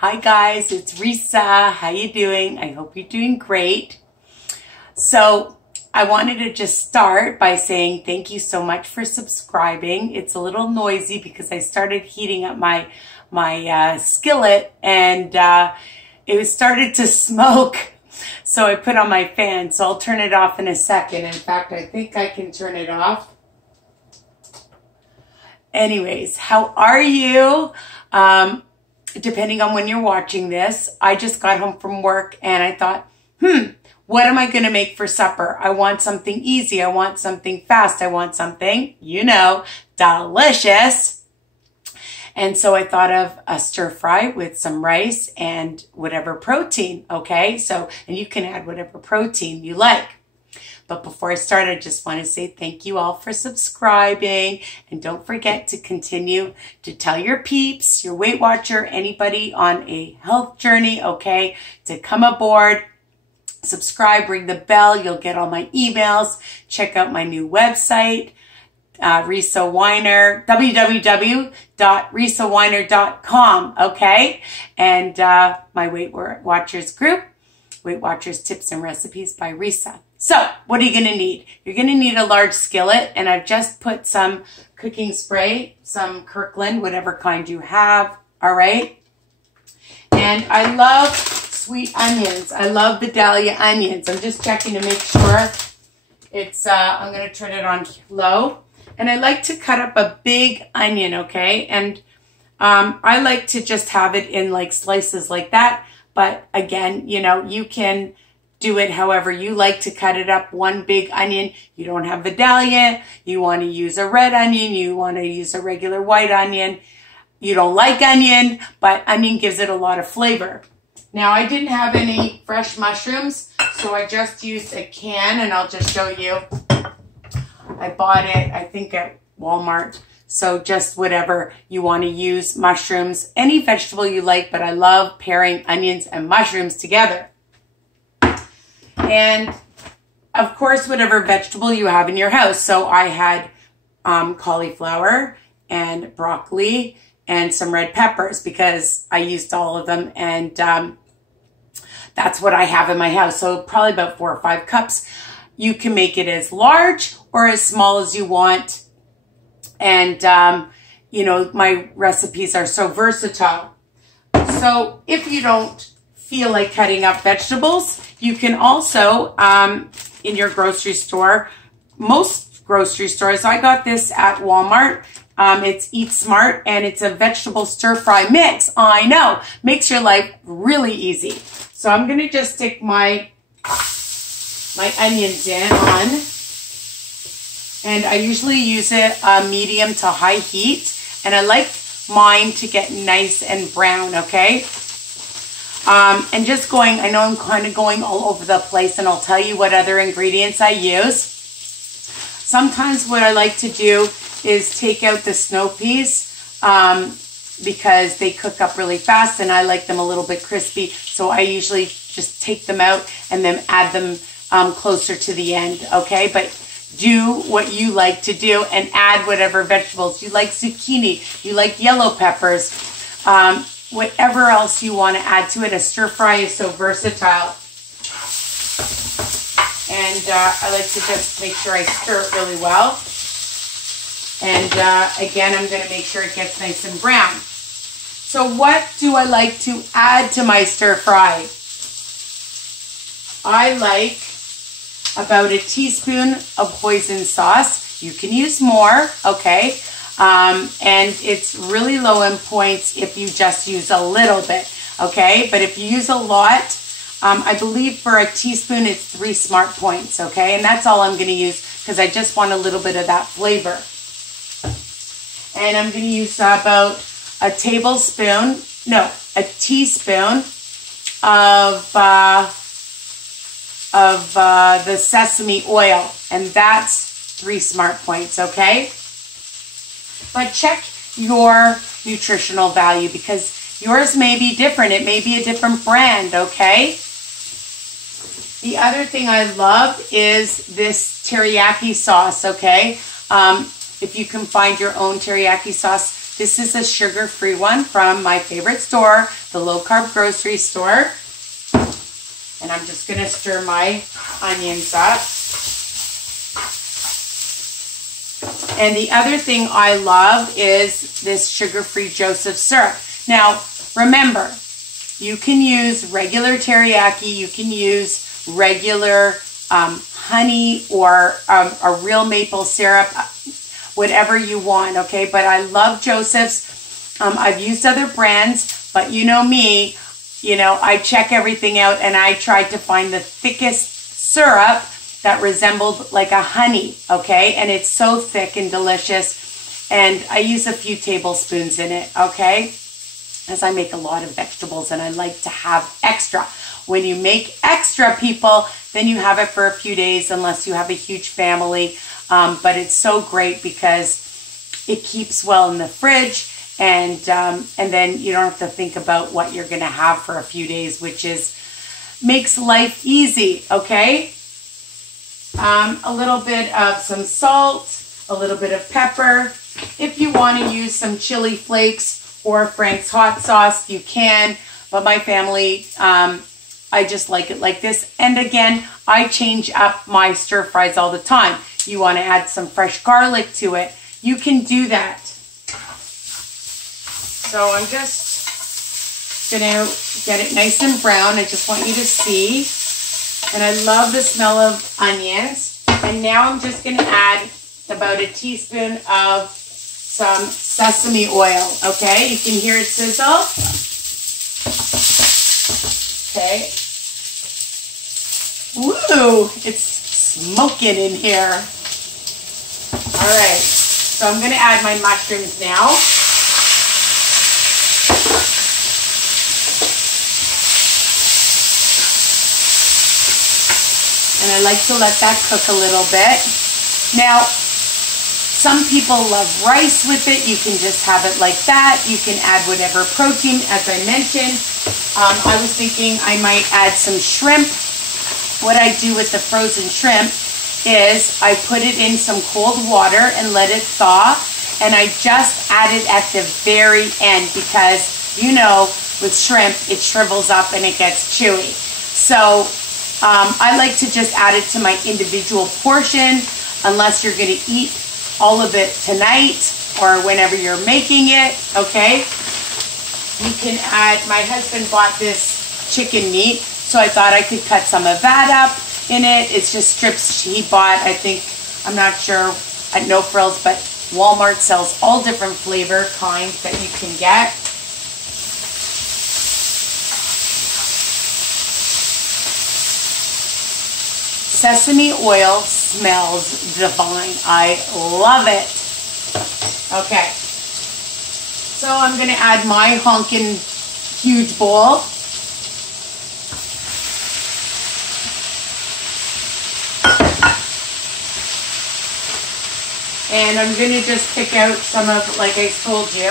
Hi guys, it's Risa. How you doing? I hope you're doing great. So I wanted to just start by saying thank you so much for subscribing. It's a little noisy because I started heating up my skillet and it started to smoke. So I put on my fan. So I'll turn it off in a second. In fact, I think I can turn it off. Anyways, how are you? Depending on when you're watching this, I just got home from work and I thought, what am I going to make for supper? I want something easy. I want something fast. I want something, you know, delicious. And so I thought of a stir fry with some rice and whatever protein, okay? So, and you can add whatever protein you like. But before I start, I just want to say thank you all for subscribing. And don't forget to continue to tell your peeps, your Weight Watcher, anybody on a health journey, okay, to come aboard, subscribe, ring the bell. You'll get all my emails. Check out my new website, Risa Weiner, www.risaweiner.com, okay? And my Weight Watchers group, Weight Watchers Tips and Recipes by Risa. So, what are you going to need? You're going to need a large skillet, and I've just put some cooking spray, some Kirkland, whatever kind you have, all right? And I love sweet onions. I love VIDALIA onions. I'm just checking to make sure it's, I'm going to turn it on low. And I like to cut up a big onion, okay? And I like to just have it in like slices like that. But again, you know, you can do it however you like to cut it up. One big onion. You don't have VIDALIA. You want to use a red onion. You want to use a regular white onion. You don't like onion, but onion gives it a lot of flavor. Now, I didn't have any fresh mushrooms, so I just used a can, and I'll just show you. I bought it, I think, at Walmart. So just whatever you want to use, mushrooms, any vegetable you like, but I love pairing onions and mushrooms together. And of course, whatever vegetable you have in your house. So I had cauliflower and broccoli and some red peppers because I used all of them. And that's what I have in my house. So probably about 4 or 5 cups. You can make it as large or as small as you want. And, you know, my recipes are so versatile. So if you don't feel like cutting up vegetables, you can also, in your grocery store, most grocery stores, I got this at Walmart. It's Eat Smart, and it's a vegetable stir-fry mix. I know, makes your life really easy. So I'm going to just stick my onions on. And I usually use it medium to high heat. And I like mine to get nice and brown, okay? And just going, I know I'm kind of going all over the place, and I'll tell you what other ingredients I use. Sometimes what I like to do is take out the snow peas because they cook up really fast, and I like them a little bit crispy. So I usually just take them out and then add them closer to the end, okay? But do what you like to do and add whatever vegetables. You like zucchini, you like yellow peppers, whatever else you want to add to it. A stir fry is so versatile. And I like to just make sure I stir it really well. And again, I'm going to make sure it gets nice and brown. So what do I like to add to my stir fry? I like about a teaspoon of hoisin sauce. You can use more, okay? And it's really low in points if you just use a little bit, okay? But if you use a lot, I believe for a teaspoon, it's 3 smart points, okay? And that's all I'm going to use because I just want a little bit of that flavor. And I'm going to use about a teaspoon of the sesame oil, and that's 3 smart points, okay? But check your nutritional value because yours may be different. It may be a different brand, okay? The other thing I love is this teriyaki sauce, okay? If you can find your own teriyaki sauce, This is a sugar-free one from my favorite store, the Low Carb Grocery Store. And I'm just going to stir my onions up. And the other thing I love is this sugar-free Joseph's syrup. Now, remember, you can use regular teriyaki, you can use regular honey or a real maple syrup, whatever you want, okay? But I love Joseph's. I've used other brands, but you know me, you know, I check everything out, and I tried to find the thickest syrup that resembled like a honey, okay? And it's so thick and delicious. And I use a few tablespoons in it, okay? As I make a lot of vegetables and I like to have extra. When you make extra, people, then you have it for a few days unless you have a huge family. But it's so great because it keeps well in the fridge, and then you don't have to think about what you're going to have for a few days, which makes life easy, okay? A little bit of some salt, a little bit of pepper. If you want to use some chili flakes or Frank's hot sauce, you can. But my family, I just like it like this. And again, I change up my stir fries all the time. You want to add some fresh garlic to it, you can do that. So I'm just going to get it nice and brown. I just want you to see. And I love the smell of onions. And now I'm just going to add about a teaspoon of some sesame oil, okay? You can hear it sizzle. Okay. Woo! It's smoking in here. All right. So I'm going to add my mushrooms now. And I like to let that cook a little bit. Now, some people love rice with it. You can just have it like that. You can add whatever protein, as I mentioned. I was thinking I might add some shrimp. What I do with the frozen shrimp is I put it in some cold water and let it thaw. And I just add it at the very end because, you know, with shrimp, it shrivels up and it gets chewy. So I like to just add it to my individual portion unless you're going to eat all of it tonight or whenever you're making it, okay? You can add, my husband bought this chicken meat, so I thought I could cut some of that up in it. It's just strips he bought, I think, I'm not sure, at No Frills, but Walmart sells all different flavor kinds that you can get. Sesame oil smells divine. I love it. Okay. So I'm going to add my honkin' huge bowl. And I'm going to just pick out some of, like I told you,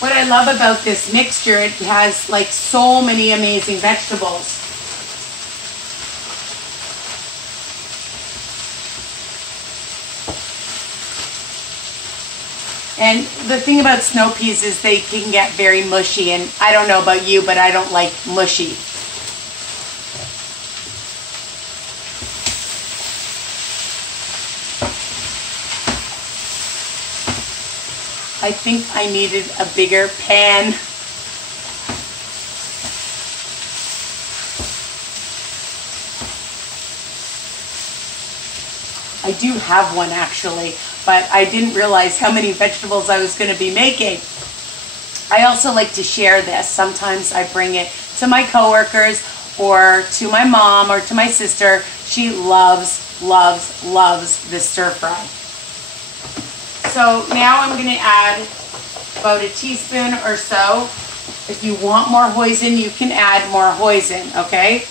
what I love about this mixture, it has like so many amazing vegetables. And the thing about snow peas is they can get very mushy, and I don't know about you, but I don't like mushy. I think I needed a bigger pan. I do have one actually, but I didn't realize how many vegetables I was going to be making. I also like to share this. Sometimes I bring it to my coworkers or to my mom or to my sister. She loves, loves, loves this stir fry. So now I'm going to add about a teaspoon or so. If you want more hoisin, you can add more hoisin, okay?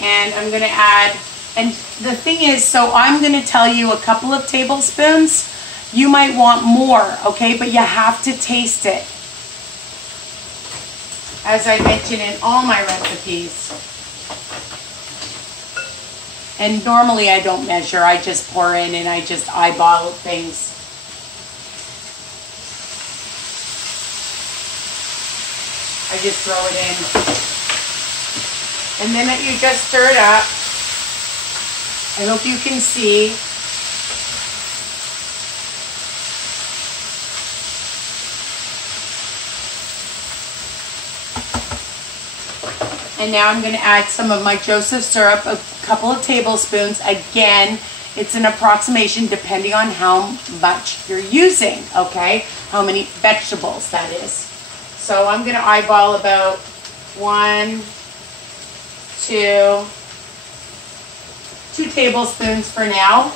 And I'm going to add, and the thing is, so I'm going to tell you a couple of tablespoons. You might want more, okay? But you have to taste it. As I mentioned in all my recipes. And normally I don't measure. I just pour in and I just eyeball things. I just throw it in. And then you just stir it up. I hope you can see. And now I'm going to add some of my Joseph syrup, a couple of tablespoons. Again, it's an approximation depending on how much you're using, okay? How many vegetables that is. So I'm going to eyeball about 1, 2 tablespoons for now.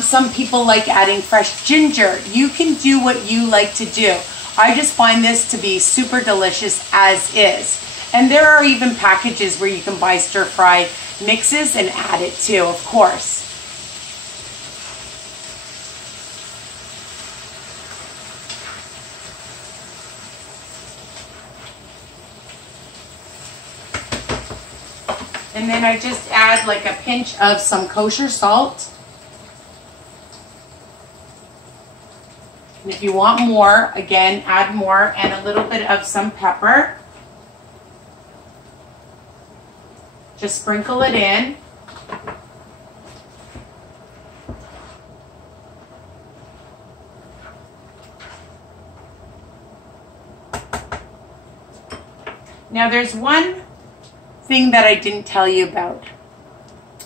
Some people like adding fresh ginger. You can do what you like to do. I just find this to be super delicious as is. And there are even packages where you can buy stir-fry mixes and add it too, of course. And then I just add like a pinch of some kosher salt. And if you want more, again, add more, and a little bit of some pepper. Just sprinkle it in. Now there's one thing that I didn't tell you about,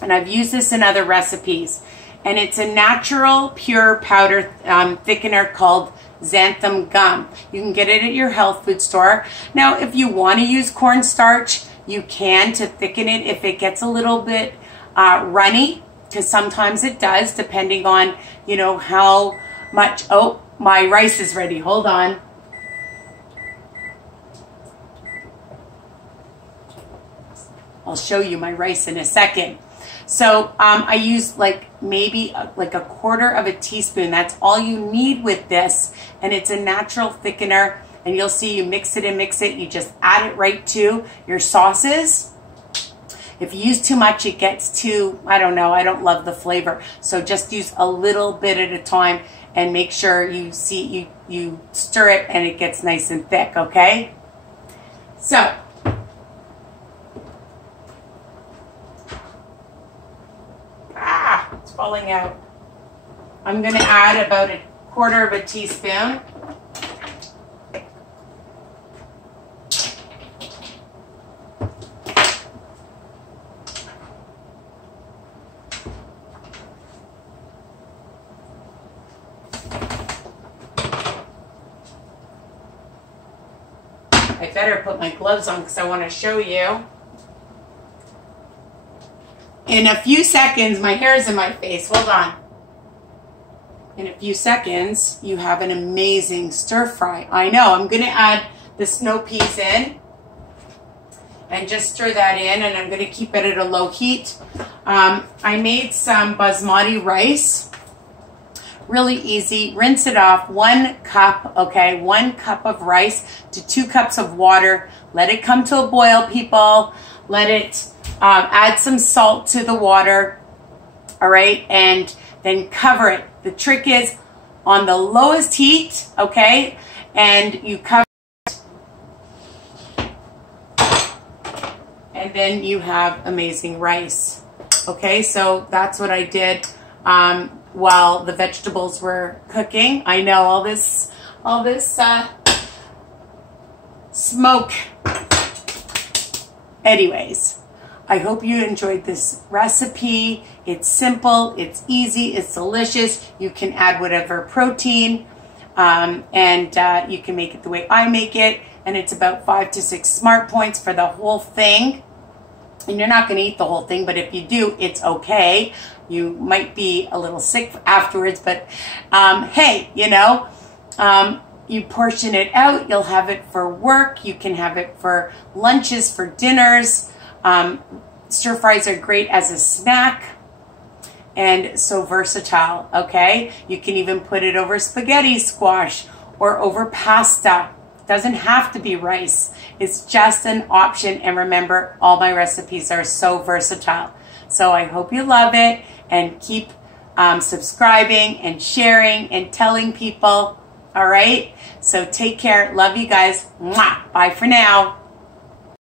and I've used this in other recipes, and it's a natural pure powder thickener called xanthan gum. You can get it at your health food store. Now if you want to use cornstarch, you can to thicken it if it gets a little bit runny, because sometimes it does, depending on, you know, how much. Oh, my rice is ready. Hold on. I'll show you my rice in a second. So I use like maybe like 1/4 of a teaspoon. That's all you need with this, and it's a natural thickener. And you'll see you mix it and mix it. You just add it right to your sauces. If you use too much, it gets too, I don't know, I don't love the flavor. So just use a little bit at a time and make sure you see, you stir it and it gets nice and thick, okay? So, it's falling out. I'm gonna add about 1/4 of a teaspoon. I better put my gloves on because I want to show you. In a few seconds, my hair is in my face. Hold on. In a few seconds, you have an amazing stir fry. I know. I'm going to add the snow peas in and just stir that in, and I'm going to keep it at a low heat. I made some basmati rice. Really easy. Rinse it off. 1 cup, okay, 1 cup of rice to 2 cups of water. Let it come to a boil, people. Let it add some salt to the water, all right, and then cover it. The trick is on the lowest heat, okay, and you cover it, and then you have amazing rice, okay? So that's what I did while the vegetables were cooking. I know all this smoke. Anyways, I hope you enjoyed this recipe. It's simple, it's easy, it's delicious. You can add whatever protein, and you can make it the way I make it. And it's about 5 to 6 smart points for the whole thing. And you're not going to eat the whole thing, but if you do, it's okay. You might be a little sick afterwards, but hey, you know, you portion it out. You'll have it for work. You can have it for lunches, for dinners. Stir fries are great as a snack and so versatile, okay? You can even put it over spaghetti squash or over pasta. It doesn't have to be rice. It's just an option. And remember, all my recipes are so versatile. So I hope you love it, and keep subscribing and sharing and telling people. All right? So take care. Love you guys. Mwah. Bye for now.